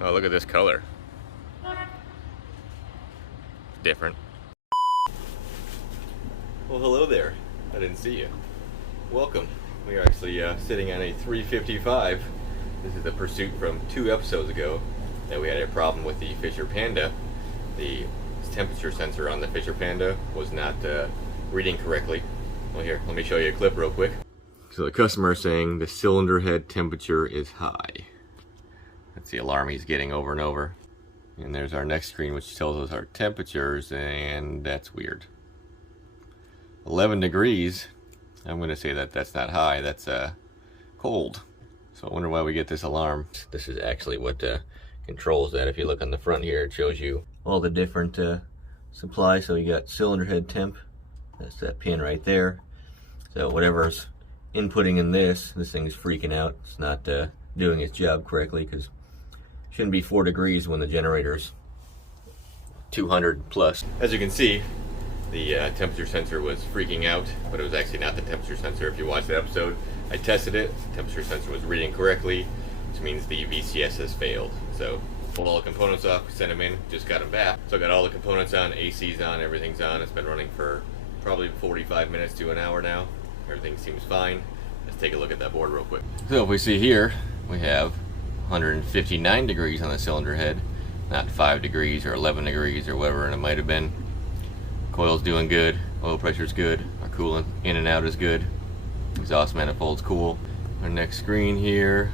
Oh, look at this color. Different. Well, hello there. I didn't see you. Welcome. We are actually sitting on a 355. This is the pursuit from 2 episodes ago that we had a problem with the Fischer Panda. The temperature sensor on the Fischer Panda was not reading correctly. Well, here, let me show you a clip real quick. So the customer is saying the cylinder head temperature is high. That's the alarm he's getting over and over. And there's our next screen, which tells us our temperatures, and that's weird. 11 degrees. I'm going to say that that's not high, that's cold. So I wonder why we get this alarm. This is actually what controls that. If you look on the front here, it shows you all the different supply. So you got cylinder head temp, that's that pin right there. So whatever's inputting in this thing's freaking out. It's not doing its job correctly, because it shouldn't be 4 degrees when the generator's 200 plus. As you can see, the temperature sensor was freaking out, but it was actually not the temperature sensor. If you watch the episode, I tested it. The temperature sensor was reading correctly, which means the VCS has failed. So pulled all the components off, sent them in, just got them back. So I got all the components on, AC's on, everything's on. It's been running for probably 45 minutes to an hour now. Everything seems fine. Let's take a look at that board real quick. So if we see here, we have 159 degrees on the cylinder head, not 5 degrees or 11 degrees or whatever it might have been. Coil's doing good, oil pressure's good, our coolant in and out is good, exhaust manifold's cool. Our next screen here,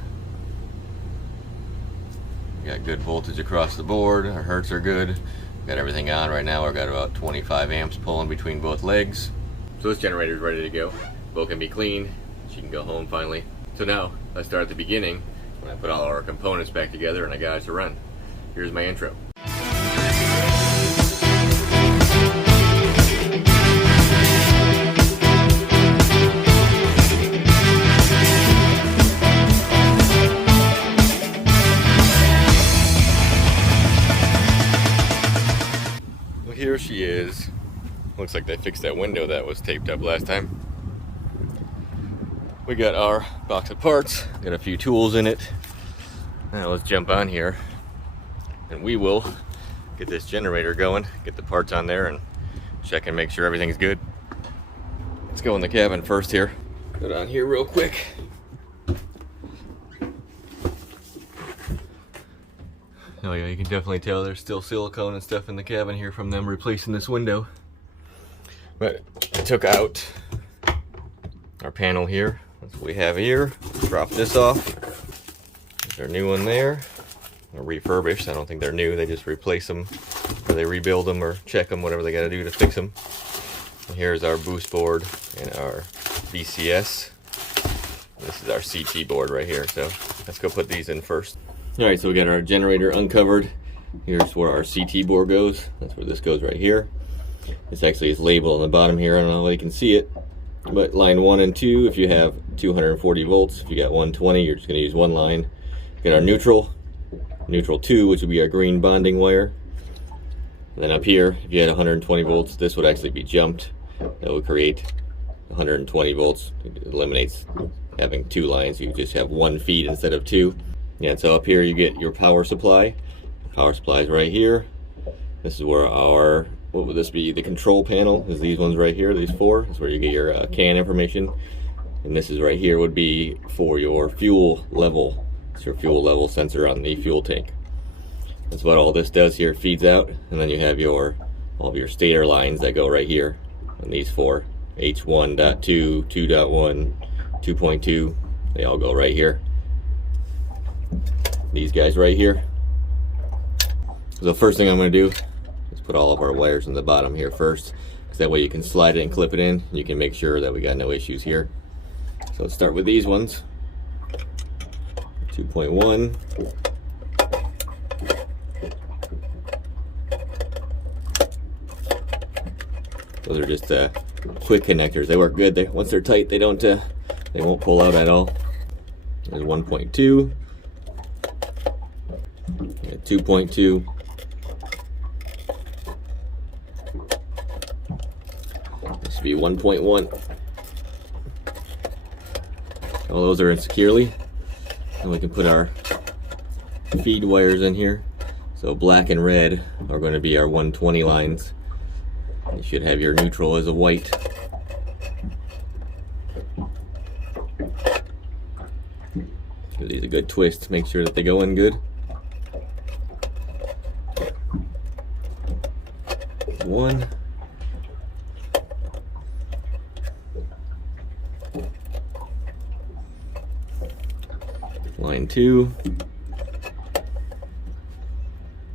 we got good voltage across the board, our hertz are good, got everything on right now. We've got about 25 amps pulling between both legs. So this generator's ready to go. Boat can be cleaned, she can go home finally. So now, let's start at the beginning, when I put all our components back together and I got it to run. Here's my intro. Well, here she is. Looks like they fixed that window that was taped up last time. We got our box of parts, got a few tools in it. Now let's jump on here and we will get this generator going, get the parts on there and check and make sure everything's good. Let's go in the cabin first here. Go down here real quick. Oh yeah, you can definitely tell there's still silicone and stuff in the cabin here from them replacing this window. But I took out our panel here. That's what we have here. Drop this off. There's our new one there. They're refurbished. I don't think they're new. They just replace them, or they rebuild them, or check them, whatever they got to do to fix them. And here's our boost board and our VCS. This is our CT board right here. So let's go put these in first. All right, so we got our generator uncovered. Here's where our CT board goes. That's where this goes right here. This actually is labeled on the bottom here. I don't know how you can see it. But line 1 and 2, if you have 240 volts, if you got 120, you're just going to use one line. Get our neutral 2, which would be our green bonding wire. And then up here, if you had 120 volts, this would actually be jumped. That would create 120 volts. It eliminates having 2 lines. You just have 1 feed instead of 2. Yeah, so up here you get your power supply. Power supply is right here. This is where our, what would this be? The control panel is these ones right here, these 4. That's where you get your CAN information. And this is right here would be for your fuel level. It's your fuel level sensor on the fuel tank. That's what all this does here. It feeds out, and then you have your all of your stator lines that go right here. And these 4, H1.2, 2.1, 2.2, they all go right here. These guys right here. So the first thing I'm going to do is put all of our wires in the bottom here first, because that way you can slide it and clip it in. You can make sure that we got no issues here. So let's start with these ones. 2.1. Those are just quick connectors. They work good. Once they're tight, they won't pull out at all. There's 1.2. 2.2. This would be 1.1. All those are in securely. And we can put our feed wires in here. So black and red are going to be our 120 lines. You should have your neutral as a white. Give these a good twist to make sure that they go in good. One. Line 2.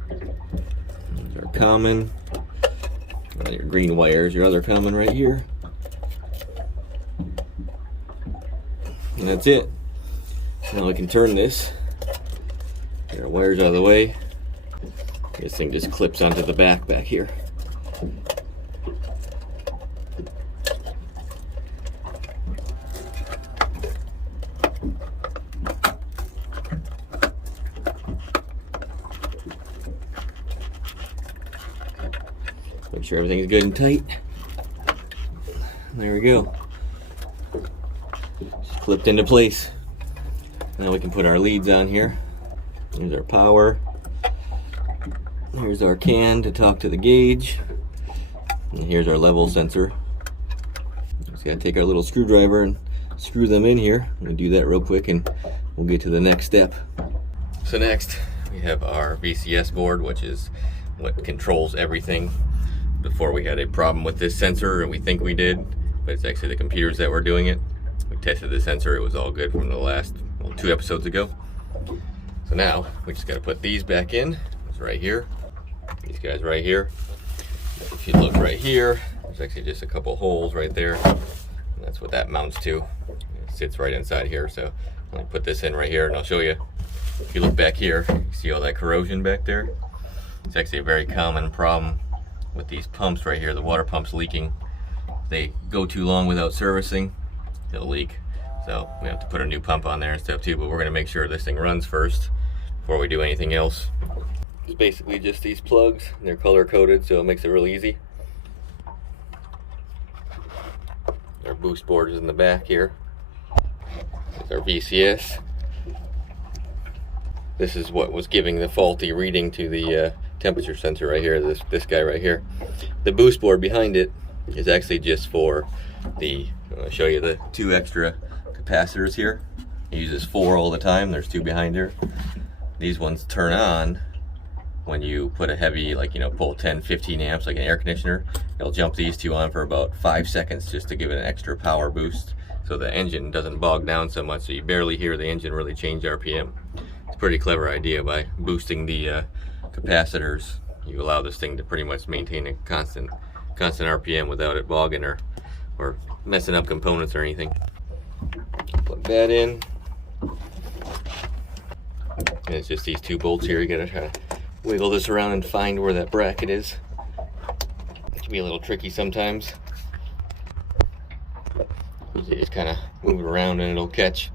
These are common. And your green wires, your other common right here. And that's it. Now we can turn this. Get our wires out of the way. This thing just clips onto the back here. Make sure everything's good and tight. There we go. Just clipped into place. Now we can put our leads on here. Here's our power. Here's our can to talk to the gauge. And here's our level sensor. Just gotta take our little screwdriver and screw them in here. I'm gonna do that real quick and we'll get to the next step. So next we have our VCS board, which is what controls everything. Before we had a problem with this sensor, and we think we did, but it's actually the computers that were doing it. We tested the sensor, it was all good from the last 2 episodes ago. So now we just got to put these back in. It's right here. These guys right here. If you look right here, there's actually just a couple holes right there. And that's what that mounts to. It sits right inside here. So I'm gonna put this in right here, and I'll show you. If you look back here, you see all that corrosion back there. It's actually a very common problem with these pumps right here, the water pumps leaking. If they go too long without servicing, they'll leak. So we have to put a new pump on there and stuff too, but we're gonna make sure this thing runs first before we do anything else. It's basically just these plugs, and they're color coded, so it makes it real easy. Our boost board is in the back here. There's our VCS. This is what was giving the faulty reading to the temperature sensor right here, this guy right here. The boost board behind it is actually just for the, I'll show you the 2 extra capacitors here. It uses 4 all the time, there's 2 behind here. These ones turn on when you put a heavy, like, you know, pull 10-15 amps like an air conditioner. It'll jump these 2 on for about 5 seconds just to give it an extra power boost so the engine doesn't bog down so much, so you barely hear the engine really change RPM. It's a pretty clever idea. By boosting the capacitors, you allow this thing to pretty much maintain a constant RPM without it bogging or messing up components or anything. Plug that in. And it's just these 2 bolts here. You gotta try to wiggle this around and find where that bracket is. It can be a little tricky sometimes. You just kind of move it around and it'll catch.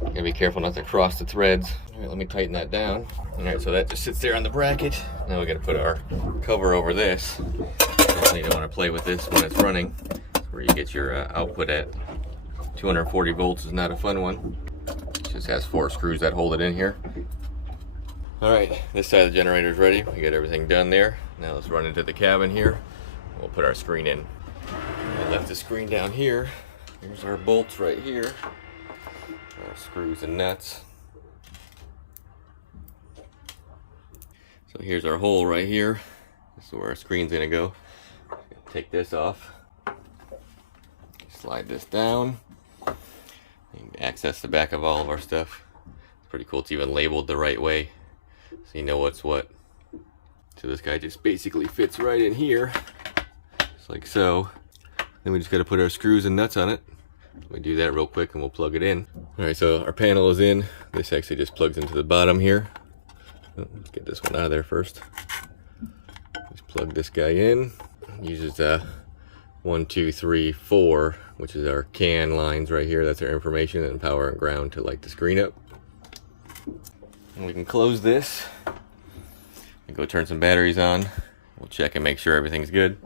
You gotta be careful not to cross the threads. All right, let me tighten that down. All right, so that just sits there on the bracket. Now we gotta put our cover over this. Definitely don't want to play with this when it's running. That's where you get your output at. 240 volts is not a fun one. It just has 4 screws that hold it in here. All right, this side of the generator is ready. We got everything done there. Now let's run into the cabin here. We'll put our screen in. I left the screen down here. Here's our bolts right here. Our screws and nuts. So here's our hole right here. This is where our screen's gonna go. Take this off. Slide this down. You can access the back of all of our stuff. It's pretty cool. It's even labeled the right way, so you know what's what. So this guy just basically fits right in here, just like so. Then we just got to put our screws and nuts on it. Let me do that real quick and we'll plug it in. Alright, so our panel is in. This actually just plugs into the bottom here. Let's get this one out of there first. Just plug this guy in. It uses 1, 2, 3, 4, which is our CAN lines right here. That's our information, and power and ground to light the screen up. And we can close this and go turn some batteries on. We'll check and make sure everything's good.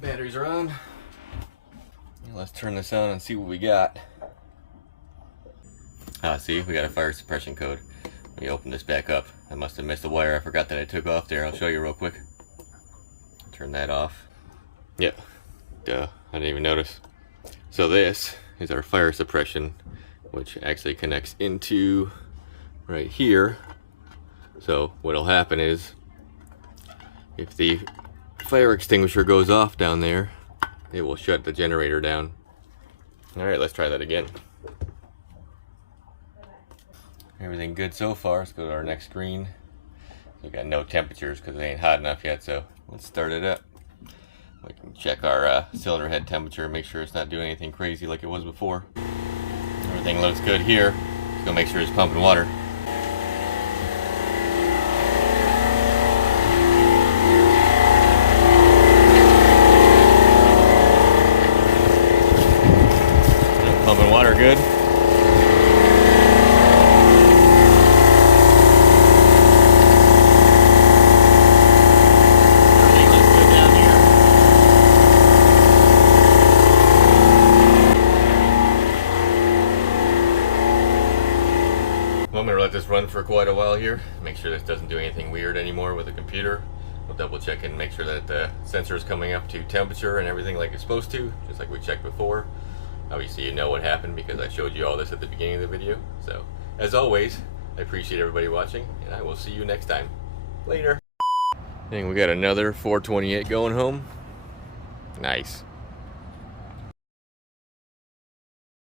Batteries are on. Let's turn this on and see what we got. Ah, see, we got a fire suppression code. Let me open this back up. I must have missed the wire. I forgot that I took off there. I'll show you real quick. Turn that off. Yeah, duh, I didn't even notice. So this is our fire suppression, which actually connects into right here. So what'll happen is, if the fire extinguisher goes off down there, it will shut the generator down. Alright, let's try that again. Everything good so far. Let's go to our next screen. We got no temperatures because it ain't hot enough yet, so let's start it up. We can check our cylinder head temperature, make sure it's not doing anything crazy like it was before. Everything looks good here. Let's go make sure it's pumping water. Pumping water good. I'm going to let this run for quite a while here. Make sure this doesn't do anything weird anymore with the computer. We'll double check and make sure that the sensor is coming up to temperature and everything like it's supposed to, just like we checked before. Obviously you know what happened because I showed you all this at the beginning of the video. So, as always, I appreciate everybody watching, and I will see you next time. Later. Dang, we got another 428 going home. Nice.